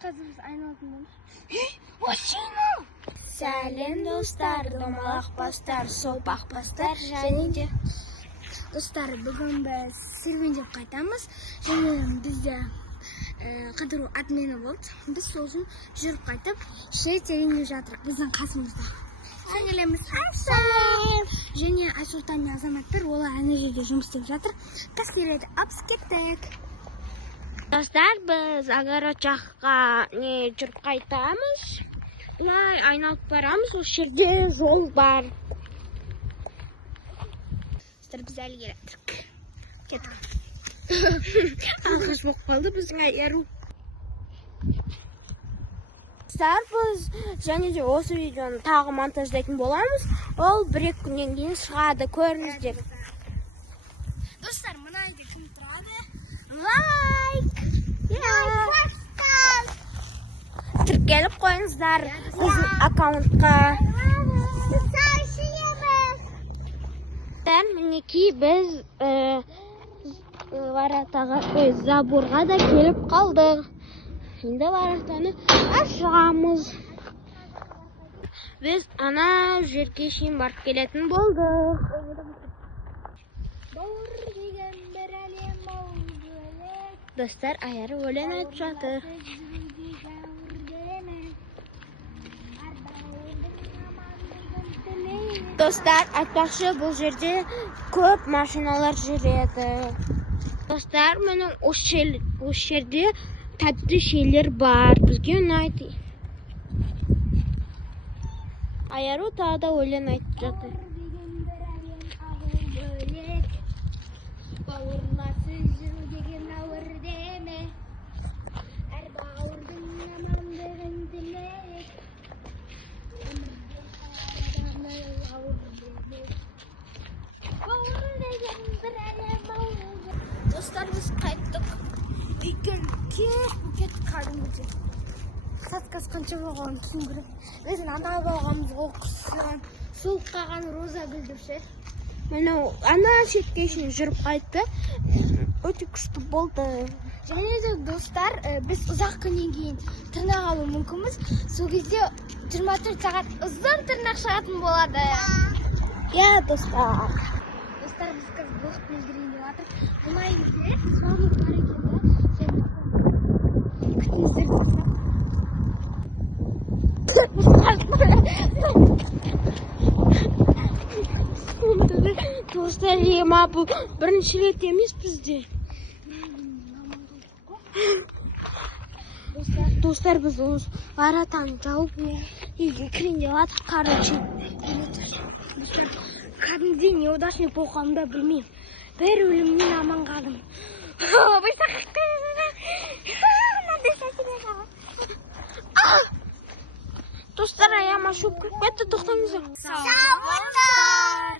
Қазір біз айналатынбыз. Машина! Сәлем достар, домалақ бастар, сопақ бастар, және де достар, бүгін біз серуендеп қайтамыз. Және бізде қыдыру отмена болды. Біз сол үшін жүріп қайтып, серуендеп жатырмыз біздің қасымызда. Сіңіліміз Айсұлтан және Айсұлтан азаматтар, олар ана жерде жұмыс істеп жатыр. Біз келеді, апс кеттік. Достар, біз огород жаққа жүріп қайтамыз. Бұлай айналып барамыз, осы жерде жол бар. Достар, біз әлі келедік. Кеттік. Алғаш болып қалды біздің айару. Достар, біз және де осы видеоны тағы монтаждайтын боламыз. Ол 1-2 күннен кейін шығады, көріңіздер. Достар, мына үйде кім тұрады? Лайк! Тіркеліп қойыңыздар біздің аккаунтқа. Мінекей біз заборға да келіп қалдық. Енді варақтаны ашамыз. Біз ана жерге шейін барып келетін болдық. Достар, айары өлең айтып жатыр. Достар, айтпақшы, бұл жерде көп машиналар жүреді. Достар, мұның осы жерде тәтті шейлер бар. Бізге ұнайды. Айару тағы да өлең айтып жатыр. Достар, біз қайттық. Кет кәдімгідей. Сәтказ қанша болғанын түсіндіріп. Біздің ана болғанымыз ол құсынан суық қаған роза гүлдірші. Міне ана шетке шейін жүріп қайтты. Өте күшті болды. Және де достар, біз ұзақ күннен кейін тырнақ алу мүмкінбіз. Сол кезде 24 сағат ұзын тырнақ шығатын болады. Достар. Достар, біз қазір блок белгілейін деп жатыр. Мына үйде свобод бар екен. Күтіңіздер достар. Достар, ема бұл бірінші рет емес бізде. Достар, біз аратаны жауып үйге кірейін деп жатыр. Короче, кәдімгідей неудачный болғанымды білмеймін. Бір өлімнен аман қалдым. Достар, аяма шоп кетті, тоқтаңыздар. Сау болыңыздар.